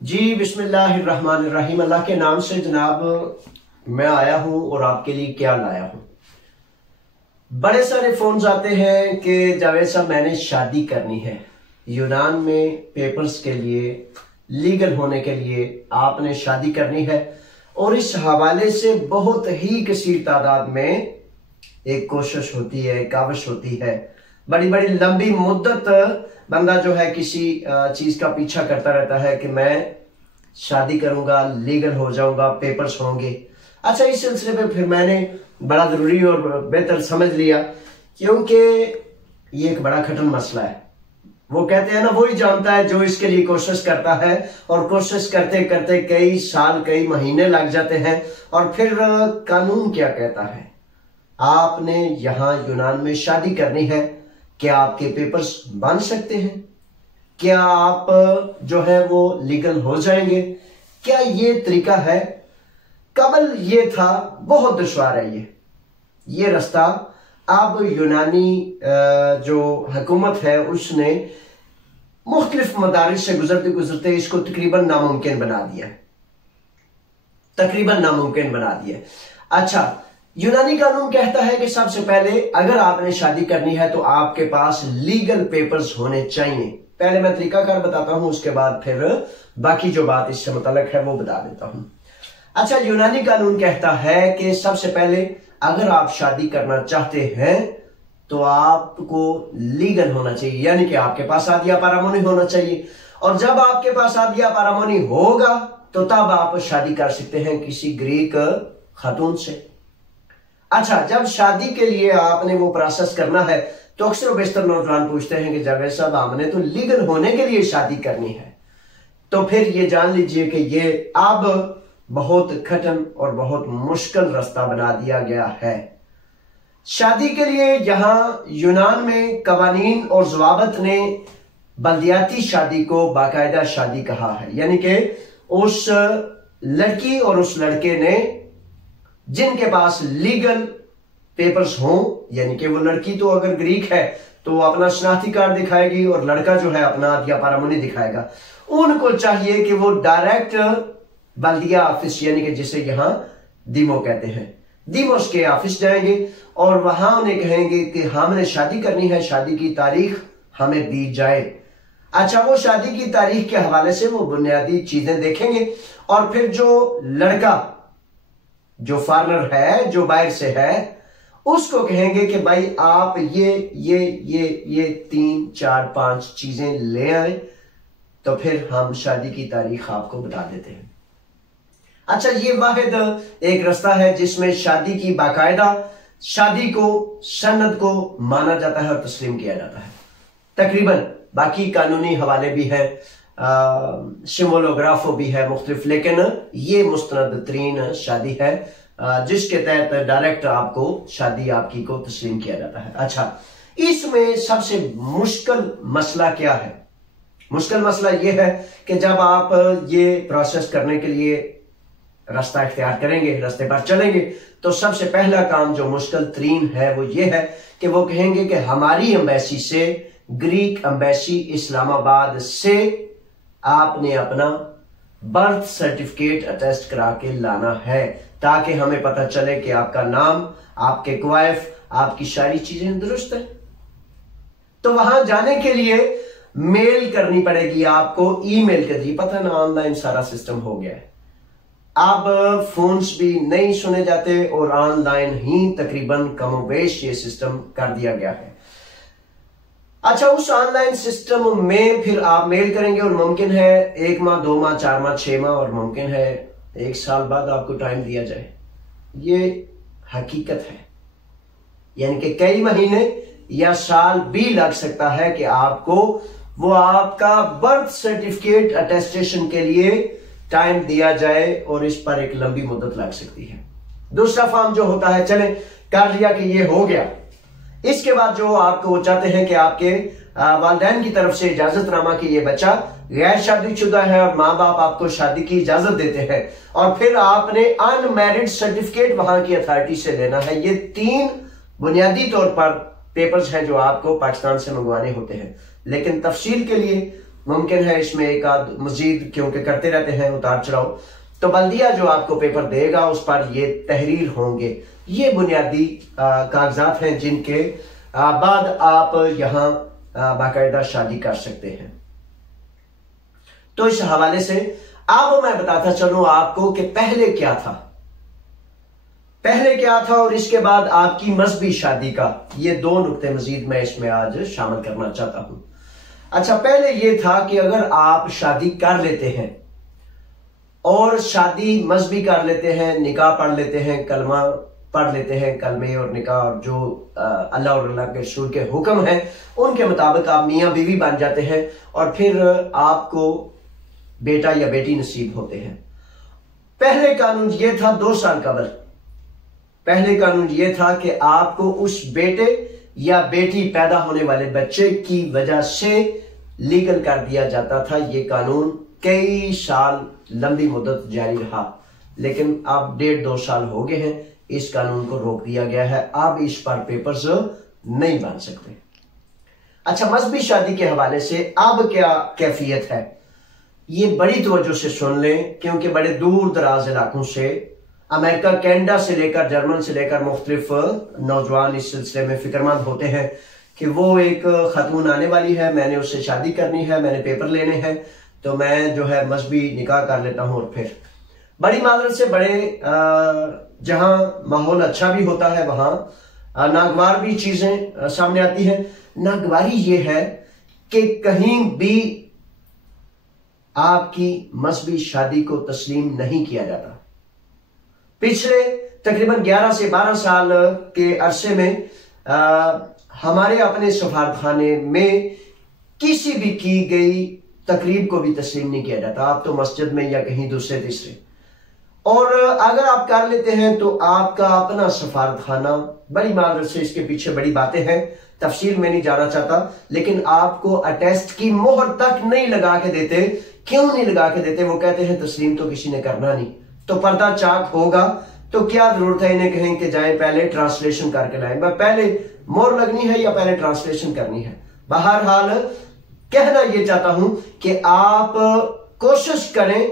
जी बिस्मिल्लाहिर्रहमानिर्रहीम। अल्लाह के नाम से जनाब मैं आया हूं और आपके लिए क्या लाया हूं। बड़े सारे फोन्स आते हैं कि जावेद साहब मैंने शादी करनी है, यूनान में पेपर्स के लिए, लीगल होने के लिए आपने शादी करनी है। और इस हवाले से बहुत ही कसीर तादाद में एक कोशिश होती है, काविश होती है। बड़ी बड़ी लंबी मुद्दत बंदा जो है किसी चीज का पीछा करता रहता है कि मैं शादी करूंगा, लीगल हो जाऊंगा, पेपर्स होंगे। अच्छा, इस सिलसिले में फिर मैंने बड़ा जरूरी और बेहतर समझ लिया, क्योंकि ये एक बड़ा कठिन मसला है। वो कहते हैं ना, वो ही जानता है जो इसके लिए कोशिश करता है, और कोशिश करते करते कई साल, कई महीने लग जाते हैं। और फिर कानून क्या कहता है, आपने यहां यूनान में शादी करनी है, क्या आपके पेपर्स बन सकते हैं? क्या आप जो है वो लीगल हो जाएंगे? क्या ये तरीका है? कबल ये था, बहुत दुश्वार है ये रास्ता। अब यूनानी जो हुकूमत है उसने मुख्तलिफ मदारिस से गुजरते गुजरते इसको तकरीबन नामुमकिन बना दिया, तकरीबन नामुमकिन बना दिया। अच्छा, यूनानी कानून कहता है कि सबसे पहले अगर आपने शादी करनी है तो आपके पास लीगल पेपर्स होने चाहिए। पहले मैं तरीकाकार बताता हूं, उसके बाद फिर बाकी जो बात इससे मुतल्लिक है वो बता देता हूं। अच्छा, यूनानी कानून कहता है कि सबसे पहले अगर आप शादी करना चाहते हैं तो आपको लीगल होना चाहिए, यानी कि आपके पास आदिया पारामोनी होना चाहिए। और जब आपके पास आदिया पारामोनी होगा तो तब आप शादी कर सकते हैं किसी ग्रीक खातून से। अच्छा, जब शादी के लिए आपने वो प्रोसेस करना है तो अक्सर बेशतर नौजवान पूछते हैं कि जावेद साहब हमने तो लीगल होने के लिए शादी करनी है। तो फिर ये जान लीजिए कि ये अब बहुत कठिन और बहुत मुश्किल रास्ता बना दिया गया है। शादी के लिए यहां यूनान में कवानीन और ज़वाबित ने बल्दियाती शादी को बाकायदा शादी कहा है, यानी कि उस लड़की और उस लड़के ने जिनके पास लीगल पेपर्स हों, यानी कि वो लड़की तो अगर ग्रीक है तो वो अपना शनाख्ती कार्ड दिखाएगी और लड़का जो है अपना आदिया पारामोनी दिखाएगा। उनको चाहिए कि वो डायरेक्ट बल्दिया ऑफिस, यानी कि जिसे यहां दीमो कहते हैं, दीमोस के ऑफिस जाएंगे और वहां उन्हें कहेंगे कि हमने शादी करनी है, शादी की तारीख हमें दी जाए। अच्छा, वो शादी की तारीख के हवाले से वो बुनियादी चीजें देखेंगे और फिर जो लड़का जो फॉरेनर है, जो बाहर से है, उसको कहेंगे कि भाई आप ये 3, 4, 5 चीजें ले आए तो फिर हम शादी की तारीख आपको बता देते हैं। अच्छा, ये वाहिद एक रास्ता है जिसमें शादी की बाकायदा शादी को, सन्नत को माना जाता है और तस्लीम किया जाता है। तकरीबन बाकी कानूनी हवाले भी है, सिमोलोग्राफो भी है मुख्तलिफ, लेकिन ये मुस्तनद तरीन शादी है जिसके तहत डायरेक्ट आपको शादी आपकी को तस्लीम किया जाता है। अच्छा, इसमें सबसे मुश्किल मसला क्या है? मुश्किल मसला यह है कि जब आप ये प्रोसेस करने के लिए रास्ता इख्तियार करेंगे, रास्ते पर चलेंगे, तो सबसे पहला काम जो मुश्किल तरीन है वो ये है कि वो कहेंगे कि हमारी एम्बेसी से, ग्रीक एम्बेसी इस्लामाबाद से आपने अपना बर्थ सर्टिफिकेट अटेस्ट करा के लाना है, ताकि हमें पता चले कि आपका नाम, आपके क्वाइफ, आपकी सारी चीजें दुरुस्त है। तो वहां जाने के लिए मेल करनी पड़ेगी आपको, ईमेल के जरिए। पता ना, ऑनलाइन सारा सिस्टम हो गया है, अब फोन्स भी नहीं सुने जाते और ऑनलाइन ही तकरीबन कमोबेश ये सिस्टम कर दिया गया है। अच्छा, उस ऑनलाइन सिस्टम में फिर आप मेल करेंगे और मुमकिन है 1 माह, 2 माह, 4 माह, 6 माह और मुमकिन है 1 साल बाद आपको टाइम दिया जाए। ये हकीकत है, यानी कि कई महीने या साल भी लग सकता है कि आपको वो आपका बर्थ सर्टिफिकेट अटेस्टेशन के लिए टाइम दिया जाए, और इस पर एक लंबी मुद्दत लग सकती है। दूसरा फॉर्म जो होता है, चले कर लिया कि ये हो गया, इसके बाद जो आपको चाहते हैं कि आपके वालिदैन की तरफ से इजाजतनामा कि ये बच्चा गैर शादीशुदा है और माँ बाप आपको शादी की इजाजत देते हैं, और फिर आपने अनमैरिड सर्टिफिकेट वहां की अथॉरिटी से लेना है। ये 3 बुनियादी तौर पर पेपर्स हैं जो आपको पाकिस्तान से मंगवाने होते हैं, लेकिन तफसील के लिए मुमकिन है इसमें एक आध मजीद, क्योंकि करते रहते हैं उतार चढ़ाव, तो बल्दिया जो आपको पेपर देगा उस पर ये तहरीर होंगे। ये बुनियादी कागजात हैं जिनके बाद आप यहाँ बाकायदा शादी कर सकते हैं। तो इस हवाले से अब मैं बताता चलूं आपको कि पहले क्या था और इसके बाद आपकी मजहबी शादी का, ये दो नुक्ते मजीद मैं इसमें आज शामिल करना चाहता हूं। अच्छा, पहले ये था कि अगर आप शादी कर लेते हैं और शादी मजहबी कर लेते हैं, निकाह पढ़ लेते हैं, कलमा पढ़ लेते हैं, कलमे और निकाह और जो अल्लाह और अल्लाह के रसूल के हुक्म हैं उनके मुताबिक आप मियाँ बीवी बन जाते हैं और फिर आपको बेटा या बेटी नसीब होते हैं। पहले कानून ये था 2 साल कबल, पहले कानून ये था कि आपको उस बेटे या बेटी पैदा होने वाले बच्चे की वजह से लीगल कर दिया जाता था। ये कानून कई साल लंबी मुद्दत जारी रहा, लेकिन अब 1.5-2 साल हो गए हैं, इस कानून को रोक दिया गया है। अब इस पर पेपर्स नहीं बन सकते। अच्छा, मजहबी शादी के हवाले से अब क्या कैफियत है, ये बड़ी तवज्जो से सुन लें, क्योंकि बड़े दूर दराज इलाकों से, अमेरिका, कनाडा से लेकर जर्मन से लेकर मुख्तलिफ नौजवान इस सिलसिले में फिक्रमंद होते हैं कि वो एक खातून आने वाली है, मैंने उससे शादी करनी है, मैंने पेपर लेने हैं, तो मैं जो है मजहबी निकाह कर लेता हूं। और फिर बड़ी माजरत से बड़े जहां माहौल अच्छा भी होता है वहां नागवार भी चीजें सामने आती हैं। नागवारी ये है कि कहीं भी आपकी मजहबी शादी को तस्लीम नहीं किया जाता। पिछले तकरीबन 11 से 12 साल के अरसे में हमारे अपने सफारतखाने में किसी भी की गई तकरीब को भी तस्लीम नहीं किया जाता। आप तो मस्जिद में या कहीं दूसरे तीसरे, और अगर आप कर लेते हैं तो आपका अपना सफारतखाना, बड़ी माजरत से इसके पीछे बड़ी बातें हैं, तफसील में नहीं जाना चाहता, लेकिन आपको अटेस्ट की मोहर तक नहीं लगा के देते। क्यों नहीं लगा के देते? वो कहते हैं तस्लीम तो किसी ने करना नहीं, तो पर्दा चाक होगा तो क्या जरूरत है इन्हें कहें कि जाएं पहले ट्रांसलेशन करके लाएं। पहले मोहर लगनी है या पहले ट्रांसलेशन करनी है? बहरहाल कहना यह चाहता हूं कि आप कोशिश करें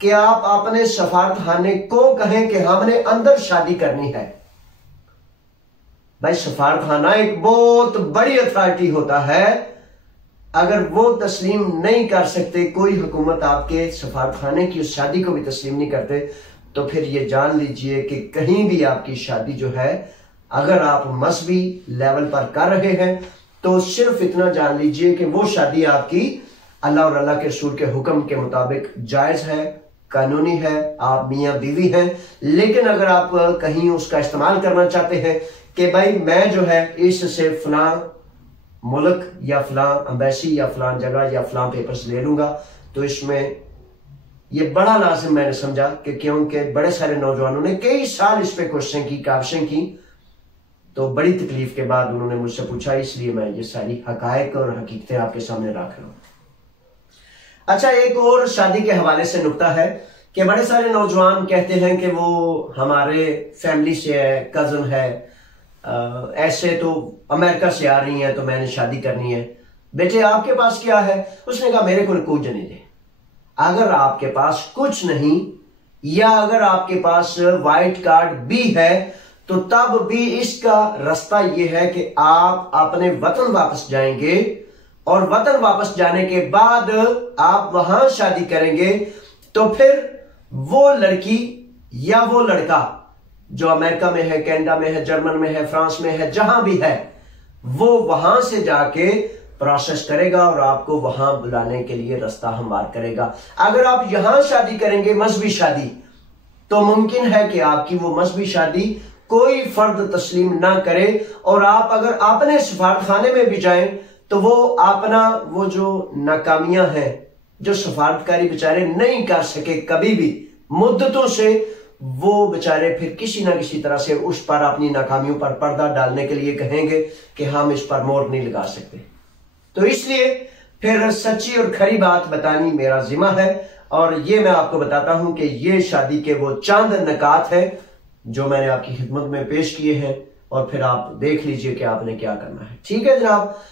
कि आप अपने सफारतखाने को कहें कि हमने अंदर शादी करनी है। भाई, सफारतखाना एक बहुत बड़ी अथॉरिटी होता है, अगर वो तस्लीम नहीं कर सकते, कोई हुकूमत आपके सफारतखाने की उस शादी को भी तस्लीम नहीं करते, तो फिर ये जान लीजिए कि कहीं भी आपकी शादी जो है, अगर आप मजहबी लेवल पर कर रहे हैं तो सिर्फ इतना जान लीजिए कि वो शादी आपकी अल्लाह और अल्लाह के रसूल के हुक्म के मुताबिक जायज है, कानूनी है, आप मियाँ बीवी हैं। लेकिन अगर आप कहीं उसका इस्तेमाल करना चाहते हैं कि भाई मैं जो है इससे फलां मुल्क या फलां एम्बेसी या फलां जगह या फलां पेपर्स ले लूंगा, तो इसमें ये बड़ा लाजिम मैंने समझा कि क्योंकि बड़े सारे नौजवानों ने कई साल इस पे क्वेश्चन की, काविशें की, तो बड़ी तकलीफ के बाद उन्होंने मुझसे पूछा, इसलिए मैं ये सारी हकायक और हकीकतें आपके सामने रख रहा हूं। अच्छा, एक और शादी के हवाले से नुक्ता है कि बड़े सारे नौजवान कहते हैं कि वो हमारे फैमिली से है, कजन है, ऐसे तो अमेरिका से आ रही हैं तो मैंने शादी करनी है। बेटे आपके पास क्या है? उसने कहा मेरे को कुछ नहीं दे। अगर आपके पास कुछ नहीं, या अगर आपके पास वाइट कार्ड भी है, तो तब भी इसका रास्ता यह है कि आप अपने वतन वापस जाएंगे और वतन वापस जाने के बाद आप वहां शादी करेंगे, तो फिर वो लड़की या वो लड़का जो अमेरिका में है, कनाडा में है, जर्मन में है, फ्रांस में है, जहां भी है, वो वहां से जाके प्रोसेस करेगा और आपको वहां बुलाने के लिए रास्ता हमवार करेगा। अगर आप यहां शादी करेंगे मजहबी शादी, तो मुमकिन है कि आपकी वो मजहबी शादी कोई फर्द तस्लीम ना करे, और आप अगर अपने सफारतखाने में भी जाएं तो वो अपना वो जो नाकामियां हैं, जो सफारतकारी बेचारे नहीं कर सके कभी भी मुद्दतों से, वो बेचारे फिर किसी ना किसी तरह से उस पर अपनी नाकामियों पर पर्दा डालने के लिए कहेंगे कि हम इस पर मोहर नहीं लगा सकते। तो इसलिए फिर सच्ची और खरी बात बतानी मेरा जिम्मा है, और ये मैं आपको बताता हूं कि ये शादी के वो चंद नकात हैं जो मैंने आपकी खिदमत में पेश किए हैं, और फिर आप देख लीजिए कि आपने क्या करना है। ठीक है जनाब,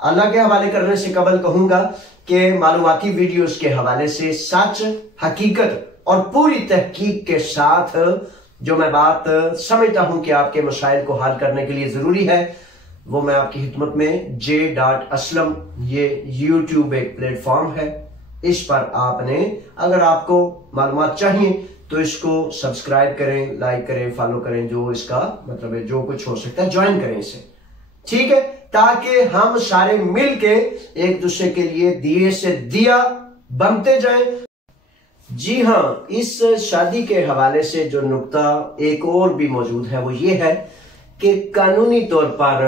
अल्लाह के हवाले करने से कबल कहूंगा कि मालूमाती वीडियोस के हवाले से सच, हकीकत और पूरी तहकीक के साथ जो मैं बात समझता हूं कि आपके मसाइल को हल करने के लिए जरूरी है, वो मैं आपकी खिदमत में J.Aslam, ये YouTube एक प्लेटफॉर्म है। इस पर आपने, अगर आपको मालूमात चाहिए तो इसको सब्सक्राइब करें, लाइक करें, फॉलो करें, जो इसका मतलब है, जो कुछ हो सकता है ज्वाइन करें इसे, ठीक है, ताकि हम सारे मिलके एक दूसरे के लिए दिए से दिया बनते जाएं। जी हाँ, इस शादी के हवाले से जो नुक्ता एक और भी मौजूद है वो ये है कि कानूनी तौर पर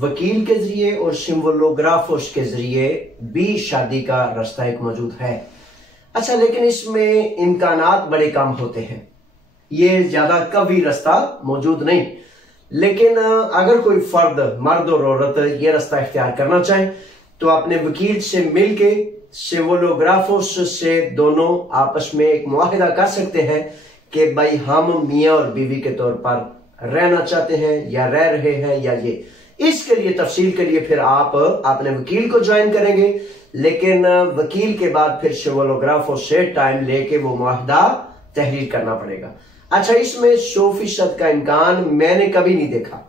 वकील के जरिए और सिंबोलोग्राफर्स के जरिए भी शादी का रास्ता एक मौजूद है। अच्छा, लेकिन इसमें इम्कानात बड़े कम होते हैं, ये ज्यादा कभी रास्ता मौजूद नहीं। लेकिन अगर कोई फर्द, मर्द और औरत, ये रास्ता इख्तियार करना चाहे तो अपने वकील से मिलके सिंबोलोग्राफर्स से दोनों आपस में एक मुआहिदा कर सकते हैं कि भाई हम मियां और बीवी के तौर पर रहना चाहते हैं या रह रहे हैं या ये। इसके लिए तफसील के लिए फिर आप अपने वकील को ज्वाइन करेंगे, लेकिन वकील के बाद फिर सिंबोलोग्राफर से टाइम लेके वो मुआहिदा तहरीर करना पड़ेगा। अच्छा, इसमें 100% का इम्कान मैंने कभी नहीं देखा।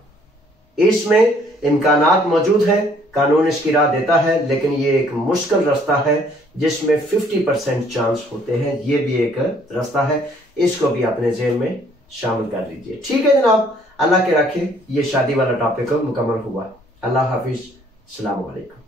इसमें इम्कानात मौजूद है, कानून इसकी राह देता है, लेकिन ये एक मुश्किल रास्ता है जिसमें 50% चांस होते हैं। ये भी एक रास्ता है, इसको भी अपने ज़हन में शामिल कर लीजिए। ठीक है जनाब, अल्लाह के रखे, ये शादी वाला टॉपिक मुकम्मल हुआ। अल्लाह हाफिज, अस्सलाम वालेकुम।